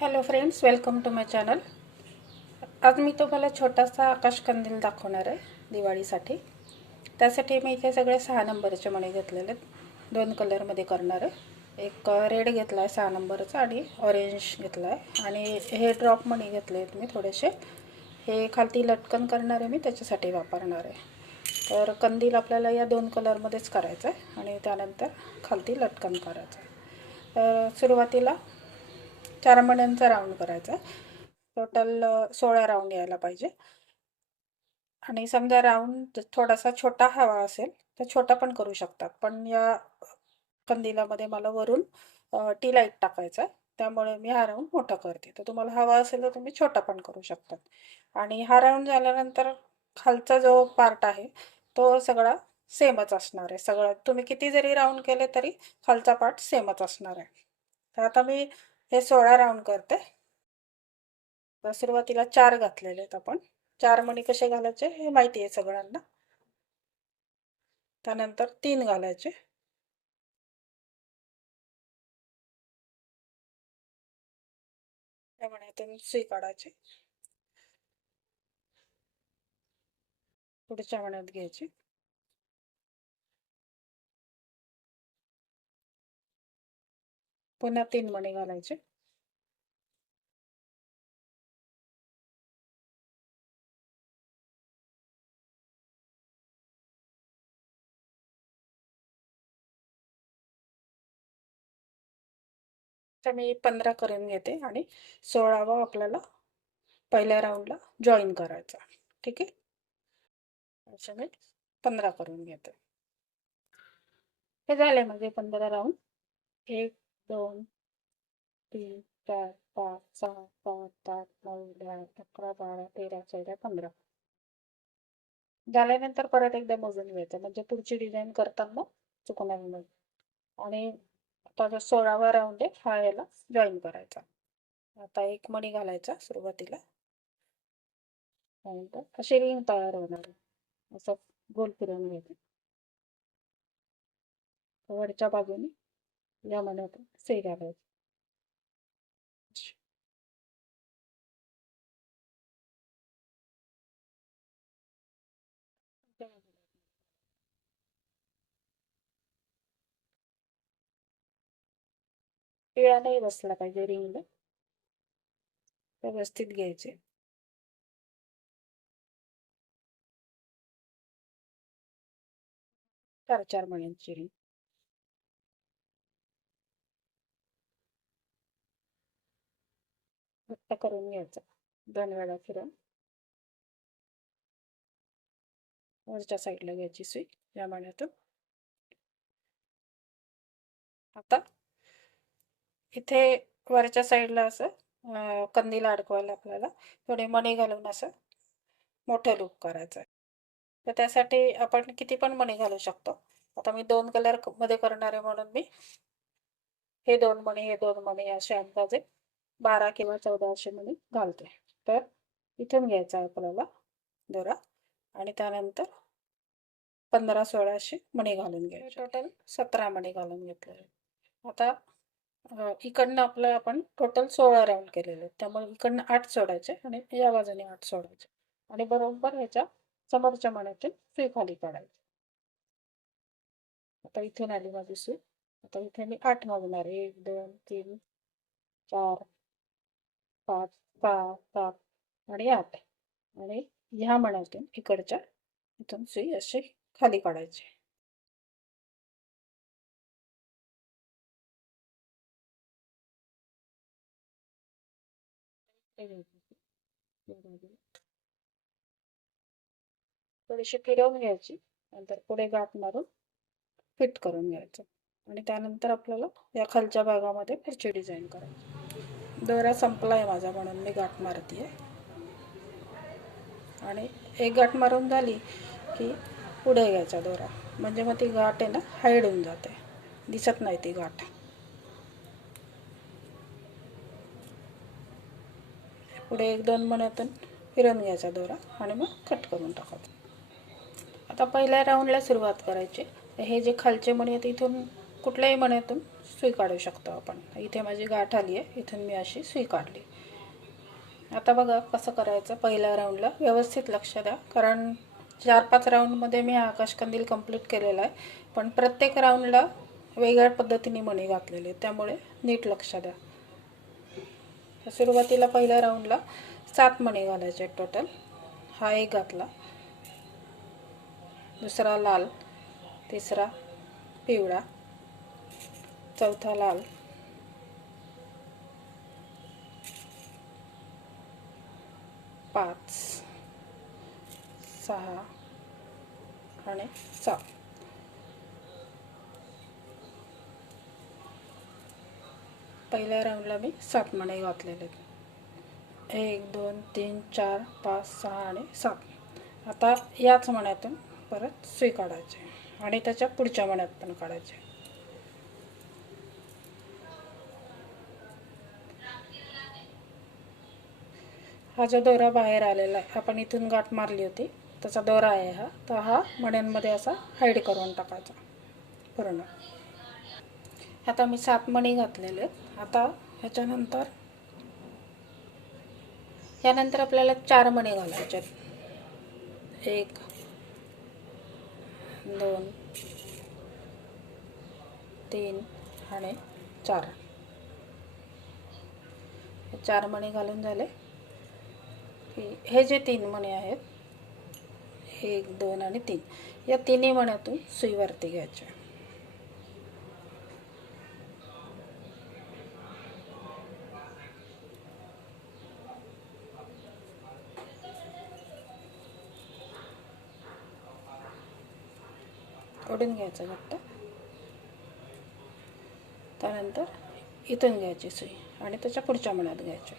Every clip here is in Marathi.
Hello friends welcome to my channel आज मी तुम्हाला छोटासा आकाशकंदील दाखवणार आहे दिवाळीसाठी. त्यासाठी मी इथे सगळे सहा नंबरचे मणी घेतलेले आहेत. दोन कलरमध्ये करणार आहे. एक रेड घेतला आहे सहा नंबरचा आणि ऑरेंज घेतला आहे आणि हे ड्रॉप मणी घेतले आहेत मी थोडेसे. हे खालती लटकन करणार आहे मी त्याच्यासाठी वापरणार आहे. तर कंदील आपल्याला या दोन कलरमध्येच करायचं आहे आणि त्यानंतर खालती लटकन करायचं आहे तर सुरुवातीला चार मण्यांचा राऊंड करायचा टोटल सोळा राऊंड यायला पाहिजे. आणि समजा राऊंड थोडासा छोटा हवा असेल तर छोटा पण करू शकतात. पण या कंदिलामध्ये मला वरून टी लाइट टाकायचा आहे. त्यामुळे मी हा राऊंड मोठा करते. तर तुम्हाला हवा असेल तर तुम्ही छोटा पण करू शकतात. आणि हा राऊंड झाल्यानंतर खालचा जो पार्ट आहे तो सगळा सेमच असणार आहे. सगळं तुम्ही किती जरी राऊंड केले तरी खालचा पार्ट सेमच असणार आहे. तर आता मी हे सोळा राऊंड करते. तर सुरुवातीला चार घातलेले आहेत आपण. चार मणी कसे घालायचे हे माहिती आहे सगळ्यांना. त्यानंतर तीन घालायचे. त्या मण्यातून सुई काढायची. पुढच्या मण्यात घ्यायची. पुन्हा तीन मणी घालायचे. मी पंधरा करून घेते आणि सोळावा आपल्याला पहिल्या राऊंडला जॉईन करायचा. ठीक आहे? अच्छा मी पंधरा करून घेते. हे झाले माझे पंधरा राऊंड एक दोन तीन चार पाच सहा सात आठ नऊ दहा अकरा बारा तेरा चौदा पंधरा. झाल्यानंतर परत एकदा मोजून घ्यायचं. म्हणजे पुढची डिझाईन करताना चुकणार नाही. आणि आता सोळावा राऊंड आहे हा याला जॉईन करायचा. आता एक मणी घालायचा सुरुवातीला. त्यानंतर अशी रिंग तयार होणार असं गोल फिरवून घ्यायचं. वरच्या बाजूने या मण्यातून से घालायचं पिळा नाही बसला पाहिजे रिंगला. व्यवस्थित घ्यायचे. चार चार मण्यांची रिंग. घट्ट करून घ्यायचा. दोन वेळा फिरून वरच्या साईडला घ्यायची सुई या मण्यातून आता इथे वरच्या साईडला असं कंदीला अडकवायला आपल्याला थोडे मणी घालून असं मोठं लूप करायचं आहे तर त्यासाठी आपण किती पण मणी घालू शकतो. आता मी दोन कलरमध्ये करणार आहे म्हणून मी. हे दोन मणी हे दोन मणी असे अंदाजे बारा किंवा चौदा असे मणी घालते तर इथून घ्यायचा आहे आपल्याला दोरा. आणि त्यानंतर पंधरा सोळा असे मणी घालून घ्यायचे. टोटल सतरा मणी घालून घेतले आता इकडनं आपलं आपण टोटल सोळा राऊंड केलेले त्यामुळे इकडनं आठ सोडायचे आणि या बाजूने आठ सोडायचे. आणि बरोबर ह्याच्या समोरच्या मण्यातून सुई खाली काढायची. आता इथून आली माझी सुई आता इथे मी आठ मोजणार एक दोन तीन चार पाच सहा सात आणि आठ. आणि ह्या मण्यातून इकडच्या इथून सुई अशी खाली काढायची. थोडीशी फिरवून घ्यायची नंतर पुढे गाठ मारून फिट करून घ्यायचं. आणि त्यानंतर आपल्याला या खालच्या भागामध्ये पुढची डिझाईन करायची. दोरा संपला आहे माझा म्हणून मी गाठ मारते आणि एक गाठ मारून झाली की पुढे घ्यायचा दोरा. म्हणजे मग ती गाठ आहे ना हाईड होऊन जाते. दिसत नाही ती गाठ. पुढे एक दोन मण्यातून फिरवून घ्यायचा दोरा आणि मग कट करून टाकायचा. आता पहिल्या राऊंडला सुरुवात करायची. हे जे खालचे मणी आहेत इथून कुठल्याही मण्यातून सुई काढू शकतो आपण. इथे माझी गाठ आली आहे. इथून मी अशी सुई काढली. आता बघा कसं करायचं पहिल्या राऊंडला व्यवस्थित लक्ष द्या. कारण चार पाच राऊंडमध्ये मी आकाशकंदील कंप्लीट केलेला आहे. पण प्रत्येक राऊंडला वेगळ्या पद्धतीने मणी घातलेले आहेत. त्यामुळे नीट लक्ष द्या. सुरुवातीला पहिल्या राऊंडला सात मणी घालायचे टोटल हा एक घातला. दुसरा लाल. तिसरा पिवळा. चौथा लाल. पाच सहा आणि सात पहिल्या राऊंडला मी सात मणे घातलेले आहेत. एक दोन तीन चार पाच सहा आणि सात. आता याच मण्यातून परत सुई काढायचे आणि त्याच्या पुढच्या मण्यात पण काढायचे. हा जो दोरा बाहेर आलेला आहे. आपण इथून गाठ मारली होती. त्याचा दोरा आहे हा. तर हा मण्यांमध्ये असा हाईड करून टाकायचा. पूर्ण. आता मी सात मणी घातलेले आहेत. आता ह्याच्यानंतर यानंतर आपल्याला चार मणी घालायचे आहेत. एक दोन तीन आणि चार. चार मणी घालून झाले. हे जे तीन मणे आहेत एक दोन आणि तीन या तिन्ही मण्यातून सुईवरती घ्यायच्या. ओढून घ्यायचं घट्ट त्यानंतर इथून घ्यायची सुई आणि त्याच्या पुढच्या मण्यात घ्यायची.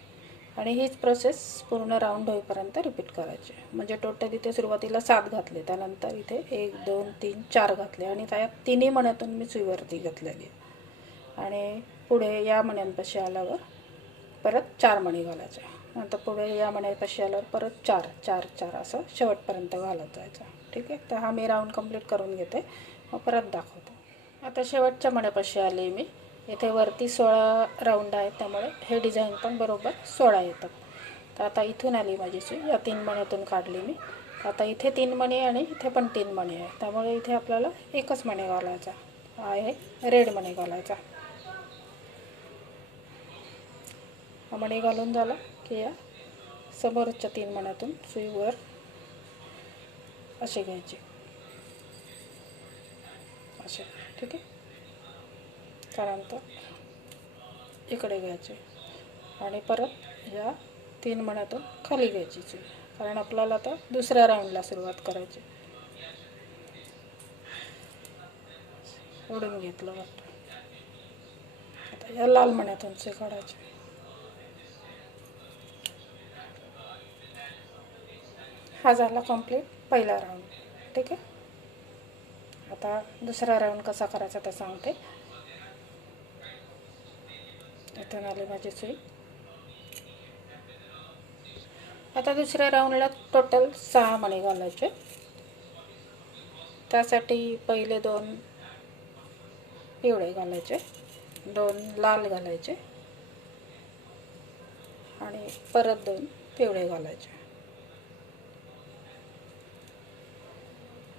आणि हीच प्रोसेस पूर्ण राऊंड होईपर्यंत रिपीट करायची. म्हणजे टोटल इथे सुरुवातीला सात घातले त्यानंतर इथे एक दोन तीन चार घातले आणि त्या तिन्ही मण्यातून मी सुईवरती घेतलेली. आहे आणि पुढे या मण्यांपाशी आल्यावर परत चार मणी घालायच्या नंतर पुढे या मण्यापाशी आल्यावर परत चार चार चार असं शेवटपर्यंत घालत जायचं. ठीक आहे? तर हा मी राऊंड कंप्लीट करून घेते. मग परत दाखवते. आता शेवटच्या मण्यापाशी आले मी. इथे वरती सोळा राऊंड आहेत त्यामुळे हे डिझाईन पण बरोबर सोळा येतात. तर आता इथून आली माझी सुई या तीन मण्यातून काढली मी. आता इथे तीन मणी आणि इथे पण तीन मणी आहे त्यामुळे इथे आपल्याला एकच मणी घालायचा आहे. रेड मणी घालायचा. हा मणी घालून झाला की या समोरच्या तीन मण्यातून सुईवर असे घ्यायचे. असे. ठीक आहे? त्यानंतर इकडे घ्यायचे. आणि परत या तीन मण्यातून खाली घ्यायची कारण आपल्याला आता दुसऱ्या राऊंडला सुरुवात करायची. ओढून घेतलं वाटतं. आता या लाल मण्यातून सुई काढायचे. हा झाला कंप्लीट पहिला राऊंड ठीक आहे? आता दुसरा राऊंड कसा करायचा ते सांगते. इथून आली माझी सुई आता दुसऱ्या राऊंडला टोटल सहा मणी घालायचे. त्यासाठी पहिले दोन पिवळे घालायचे. दोन लाल घालायचे. आणि परत दोन पिवळे घालायचे.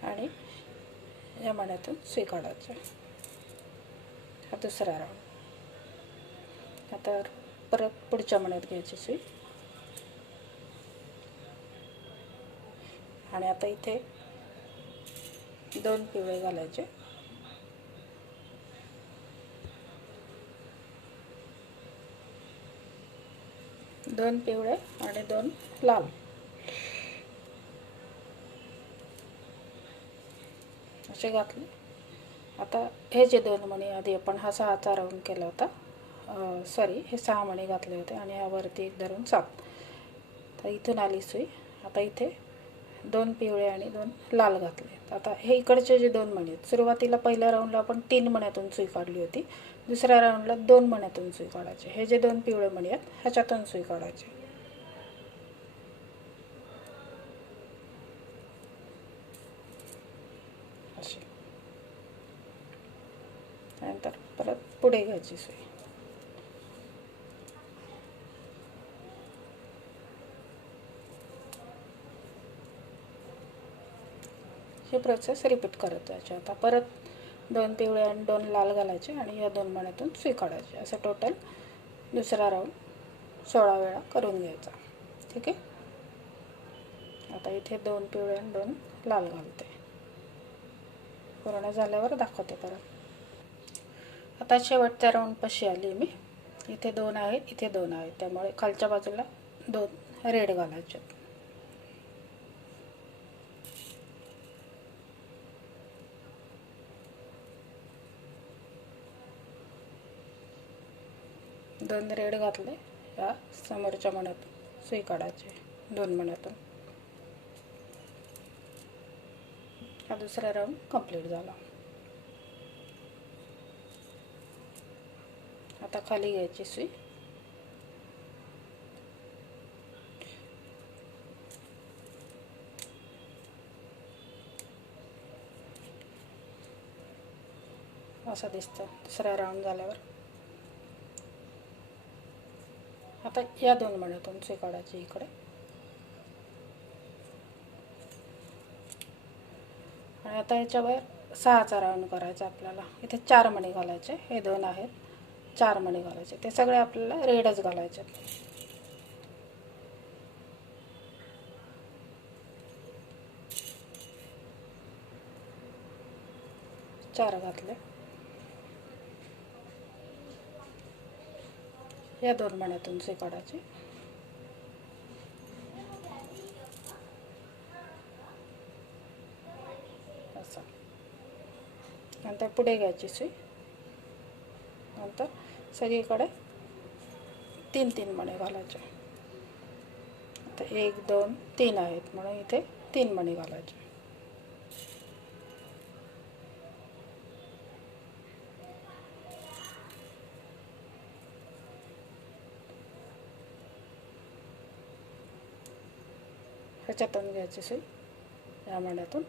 आणि या मण्यातून सुई हा दुसरा राऊंड आता परत पुढच्या मण्यात घ्यायची सुई आणि आता इथे दोन पिवळे घालायचे. दोन पिवळे आणि दोन लाल. असे घातले. आता हे जे दोन मणी आधी आपण हा सहाचा राऊंड केला होता. सॉरी हे सहा मणी घातले होते आणि यावरती एक धरून सात. तर इथून आली सुई. आता इथे दोन पिवळे आणि दोन लाल घातले. आता हे इकडचे जे दोन मणी आहेत सुरुवातीला पहिल्या राऊंडला आपण तीन मण्यातून सुई काढली होती. दुसऱ्या राऊंडला दोन मण्यातून सुई काढायची. हे जे दोन पिवळे मणी आहेत ह्याच्यातून सुई काढायची. अशी. त्यानंतर परत पुढे घ्यायची सुई. ही प्रोसेस रिपीट करत जायची आता परत दोन पिवळे आणि दोन लाल घालायचे आणि या दोन मण्यातून सुई काढायची असं टोटल दुसरा राऊंड सोळा वेळा करून घ्यायचा. ठीक आहे? आता इथे दोन पिवळे आणि दोन लाल घालते. पूर्ण झाल्यावर दाखवते परत. आता शेवटच्या राऊंडपाशी आली मी. इथे दोन आहेत इथे दोन आहेत. त्यामुळे खालच्या बाजूला दोन रेड घालायचे. दोन रेड घातले या समोरच्या मण्यातून सुई काढायचे दोन मनातून. हा दुसरा राऊंड कंप्लीट झाला. आता खाली घ्यायची सुई. असं दिसतं. दुसरा राऊंड झाल्यावर. आता या दोन मण्यातून सुई इकडे. आणि आता याच्यावर सहाचा राऊंड करायचा आपल्याला. इथे चार मणी घालायचे. हे दोन आहेत. चार मणी घालायचे. ते सगळे आपल्याला रेडच घालायचे. चार घातले. या दोन मण्यातून सुई काढायची. असं. नंतर पुढे घ्यायची सुई. नंतर सगळीकडे तीन तीन मणे घालायचे. आता एक दोन तीन आहेत म्हणून इथे तीन मणी घालायचे. ह्याच्यातून घ्यायची सुई या मण्यातून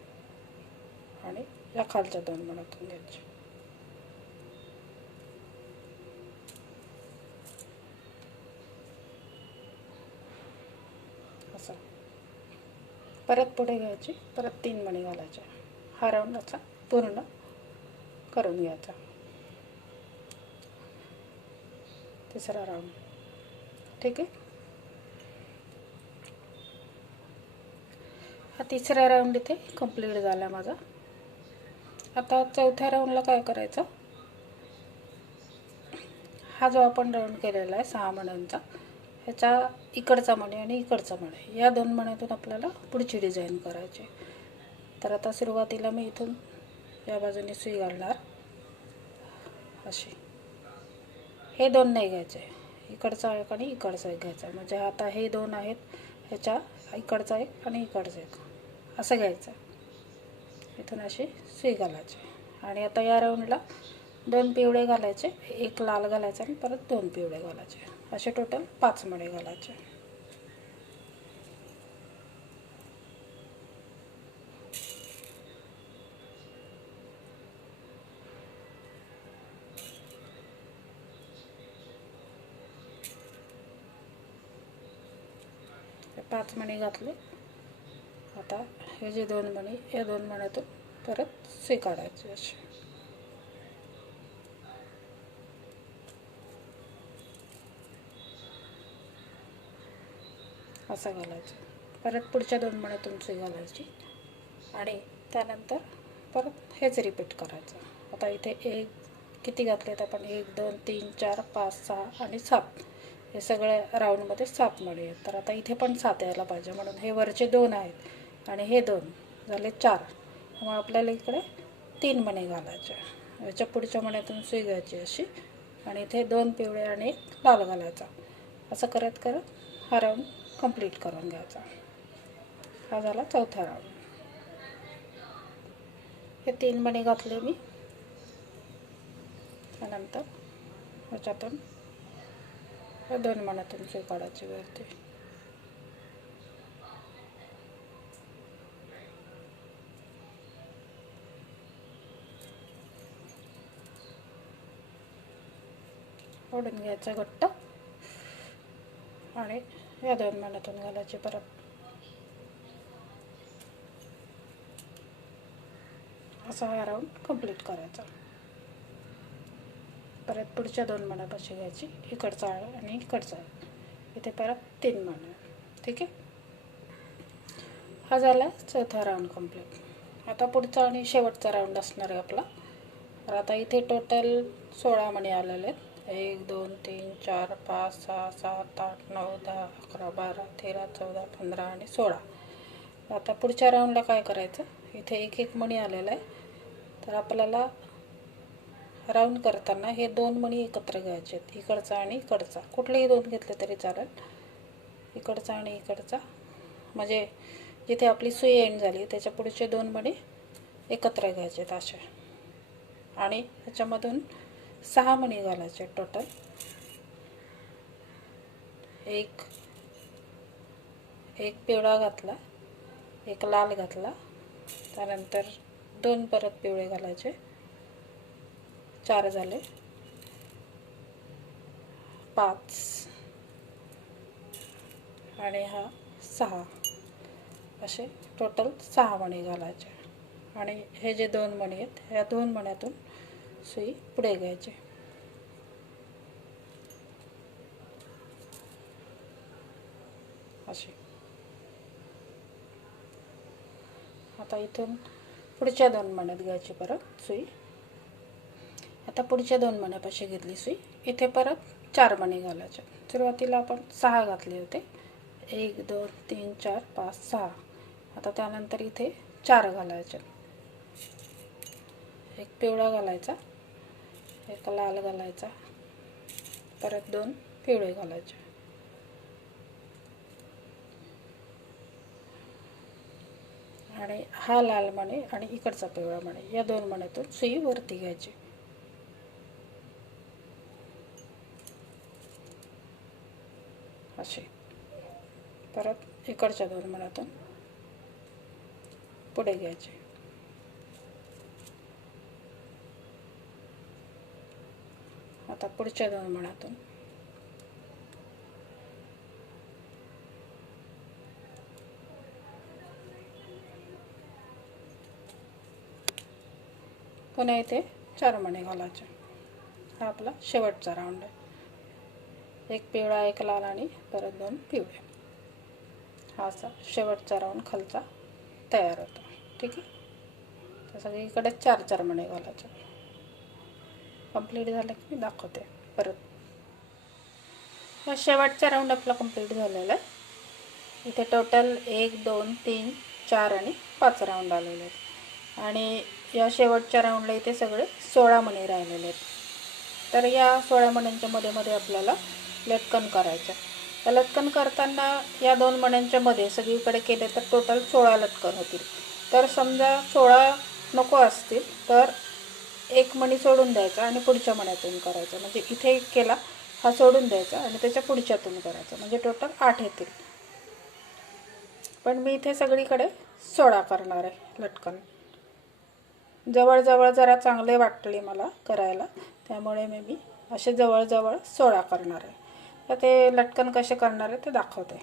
आणि या खालच्या दोन मण्यातून घ्यायची. असं. परत पुढे घ्यायची परत तीन मणी घालायच्या. हा राऊंड असा पूर्ण करून घ्यायचा. तिसरा राऊंड ठीक आहे? हा तिसरा राऊंड इथे कंप्लीट झाला माझा. आता चौथ्या राऊंडला काय करायचं? हा जो आपण राऊंड केलेला आहे सहा मण्यांचा ह्याच्या इकडचा मणी आणि इकडचा मणी या दोन मण्यातून आपल्याला पुढची डिझाईन करायची तर आता सुरुवातीला मी इथून या बाजूने सुई घालणार. अशी. हे दोन नाही घ्यायचे. इकडचा एक आणि इकडचा एक घ्यायचा म्हणजे आता हे दोन आहेत ह्याच्या इकडचा एक आणि इकडचा एक. असं घ्यायचं. इथून अशी सुई घालायची. आणि आता या राऊंडला दोन पिवळे घालायचे एक लाल घालायचा आणि परत दोन पिवळे घालायचे. असे टोटल पाच मळे घालायचे. पाच मणी घातले. आता हे जे दोन मणी या दोन मण्यातून परत स्वीकारायचे काढायची असं घालायचं. परत पुढच्या दोन मण्यातून सुई घालायची आणि त्यानंतर परत हेच रिपीट करायचं. आता इथे एक किती घातलेत आपण? एक दोन तीन चार पाच सहा आणि सात. हे सगळ्या राऊंडमध्ये सात मणी आहेत. तर आता इथे पण सात यायला पाहिजे. म्हणून हे वरचे दोन आहेत. आणि हे दोन झाले चार. मग आपल्याला इकडे तीन मणे घालायचे. याच्या पुढच्या मण्यातून सुई घ्यायची अशी आणि इथे दोन पिवळे आणि एक लाल घालायचा. असं करत करत हा राऊंड कंप्लीट करून घ्यायचा. हा झाला चौथा राऊंड हे तीन मणी घातले मी. त्यानंतर ह्याच्यातून दोन मण्यातून सुई काढायची वरती. ओढून घ्यायचं घट्ट. आणि या दोन मनातून घालायचे परत. असा हा राऊंड कंप्लीट करायचा. परत पुढच्या दोन मनापाशी घ्यायची. इकडचा आणि इकडचा इथे परत तीन मण्या ठीक आहे? हा झाला चौथा राऊंड कंप्लीट आता पुढचा आणि शेवटचा राऊंड असणार आहे आपला. तर आता इथे टोटल सोळा मणी आलेले आहेत. एक दोन तीन चार पाच सहा सात आठ नऊ दहा अकरा बारा तेरा चौदा पंधरा आणि सोळा. आता पुढच्या राऊंडला काय करायचं? इथे एक एक मणी आलेला आहे. तर आपल्याला राऊंड करताना हे दोन मणी एकत्र घ्यायचे आहेत. इकडचा आणि इकडचा. कुठलेही दोन घेतले तरी चालेल. इकडचा आणि इकडचा. म्हणजे जिथे आपली सुई एंड झाली त्याच्या पुढचे दोन मणी एकत्र घ्यायचे आहेत असे आणि ह्याच्यामधून सहा मणी घालायचे टोटल एक एक पिवळा घातला एक लाल घातला त्यानंतर दोन परत पिवळे घालायचे. चार झाले. पाच आणि हा सहा. असे टोटल सहा मणी घालायचे. आणि हे जे दोन मणी आहेत ह्या दोन मण्यातून सुई पुढे घ्यायची अशी आता इथून पुढच्या दोन मण्यात घ्यायची परत सुई आता पुढच्या दोन मण्यापाशी घेतली सुई इथे परत चार मणी घालायचे. सुरुवातीला आपण सहा घातले होते. एक दोन तीन चार पाच सहा. आता त्यानंतर इथे चार घालायचे. एक पिवळा घालायचा. एक लाल घालायचा. परत दोन पिवळे घालायचे. आणि हा लाल मणी आणि इकडचा पिवळा मणी या दोन मण्यातून सुई वरती घ्यायची. असे परत इकडच्या दोन मण्यातून पुढे घ्यायचे. आता पुढच्या दोन मणातून पुन्हा इथे चार मणे घालायचे. हा आपला शेवटचा राऊंड आहे. एक पिवळा एक लाल आणि परत दोन पिवळे. हा असा शेवटचा राऊंड खालचा तयार होतो. ठीक आहे? तर सगळीकडे चार चार मणे घालायचे. कंप्लीट झालं की मी दाखवते परत. हा शेवटचा राऊंड आपला कंप्लीट झालेला आहे. इथे टोटल एक दोन तीन चार आणि पाच राऊंड आलेले आहेत. आणि या शेवटच्या राऊंडला इथे सगळे सोळा मणी राहिलेले आहेत. तर या सोळा मण्यांच्या मध्ये मध्ये आपल्याला लटकन करायचं तर लटकन करताना या दोन मण्यांच्या मध्ये सगळीकडे केले तर टोटल सोळा लटकन होतील. तर समजा सोळा नको असतील तर एक मणी सोडून द्यायचा आणि पुढच्या मण्यातून करायचं. म्हणजे इथे एक केला हा सोडून द्यायचा आणि त्याच्या पुढच्यातून करायचा. म्हणजे टोटल आठ येतील. पण मी इथे सगळीकडे सोळा करणार आहे लटकन. जवळजवळ जरा चांगले वाटले मला करायला. त्यामुळे मी मी असे जवळजवळ सोळा करणार आहे. तर ते लटकन कसे करणार आहे ते दाखवते.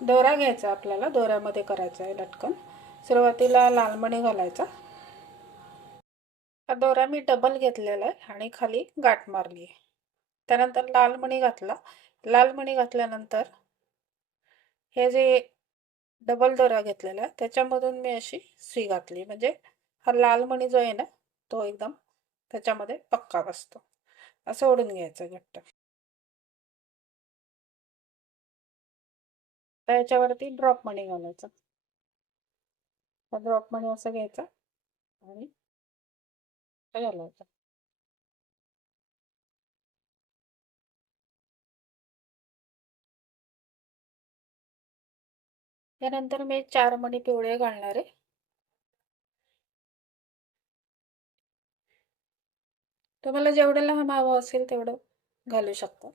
दोरा घ्यायचा आपल्याला. दोऱ्यामध्ये करायचं आहे लटकन. सुरुवातीला लालमणी घालायचा. हा दोरा मी डबल घेतलेला आहे आणि खाली गाठ मारली आहे. त्यानंतर लालमणी घातला. लालमणी घातल्यानंतर हे जे डबल दोरा घेतलेला आहे त्याच्यामधून मी अशी सुई घातली. म्हणजे हा लालमणी जो आहे ना तो एकदम त्याच्यामध्ये पक्का बसतो. असं ओढून घ्यायचं घट्ट. त्याच्यावरती ड्रॉप मणी घालायचं. ड्रॉप म्हणून असं घ्यायचा आणि घालायचा. त्यानंतर मी चार मणी पिवळे घालणार आहे. तुम्हाला जेवढं लहान हवं असेल तेवढं घालू शकता.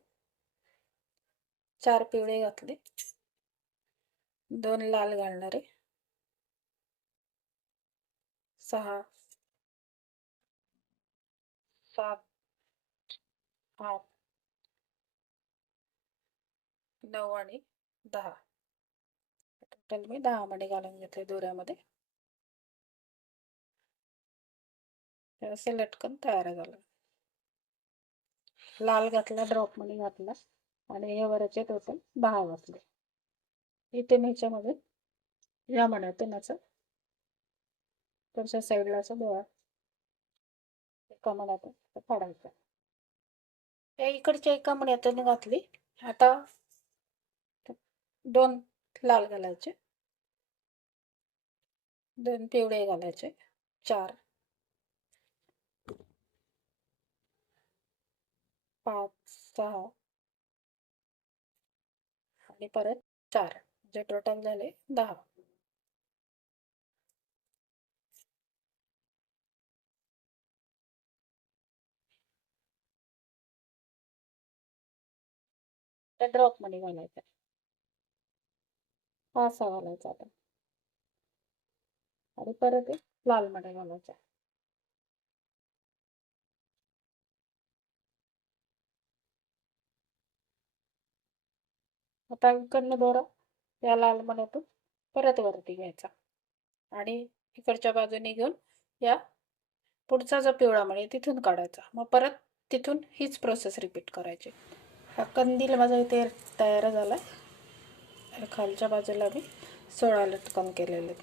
चार पिवळे घातले. दोन लाल घालणार आहे. सहा सात आठ नऊ आणि दहा. टोटल मी दहा मणी घालून घेतले दोऱ्यामध्ये. असे लटकन तयार झालं. लाल घातला ड्रॉप मणी घातला आणि हे वरचे टोटल दहा घातले. इथे ह्याच्यामध्ये या मण्यातून असं तुमच्या साईडला असं डोळा एका मण्यातून काढायचा. त्या इकडच्या एका मण्यातून घातली आता दोन लाल घालायचे. दोन पिवळे घालायचे. चार. पाच सहा. आणि परत चार. जे टोटल झाले दहा. त्या ड्रॉपमध्ये घालायचा हा असा घालायचा आता. आणि परत लाल मध्ये घालायचा. आता इकडनं दोरा या लाल मनातून परत वरती घ्यायचा. आणि इकडच्या बाजूने घेऊन या पुढचा जो पिवळा मणी तिथून काढायचा. मग परत तिथून हीच प्रोसेस रिपीट करायची. हा कंदील माझा इथे तयार झाला आहे खालच्या बाजूला मी सोळा लटकन केलेले.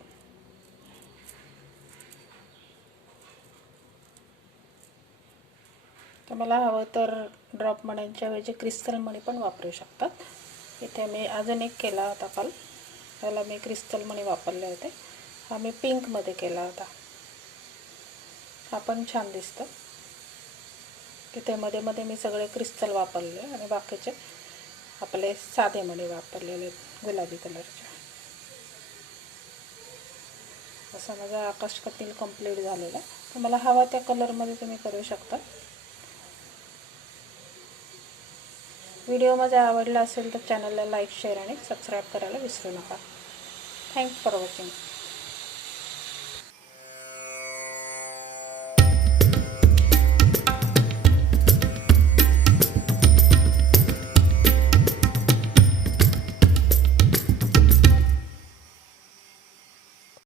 तर मला हवं तर ड्रॉप मण्यांच्या ऐवजी क्रिस्टल मणी पण वापरू शकतात. इथे मी अजून एक केला होता काल. त्याला मी क्रिस्टल मणी वापरले होते. हा मी पिंकमध्ये केला होता. हा पण छान दिसतं. तिथे मध्ये मध्ये मी सगळे क्रिस्टल वापरले आणि बाकीचे आपले साधे मणी वापरलेले गुलाबी कलरचे. असं माझा आकाश कटील कंप्लीट झालेला तर मला हवा त्या कलरमध्ये तुम्ही करू शकता. व्हिडिओ माझा आवडला असेल तर चॅनलला लाईक शेअर आणि सबस्क्राईब करायला विसरू नका. Thanks for watching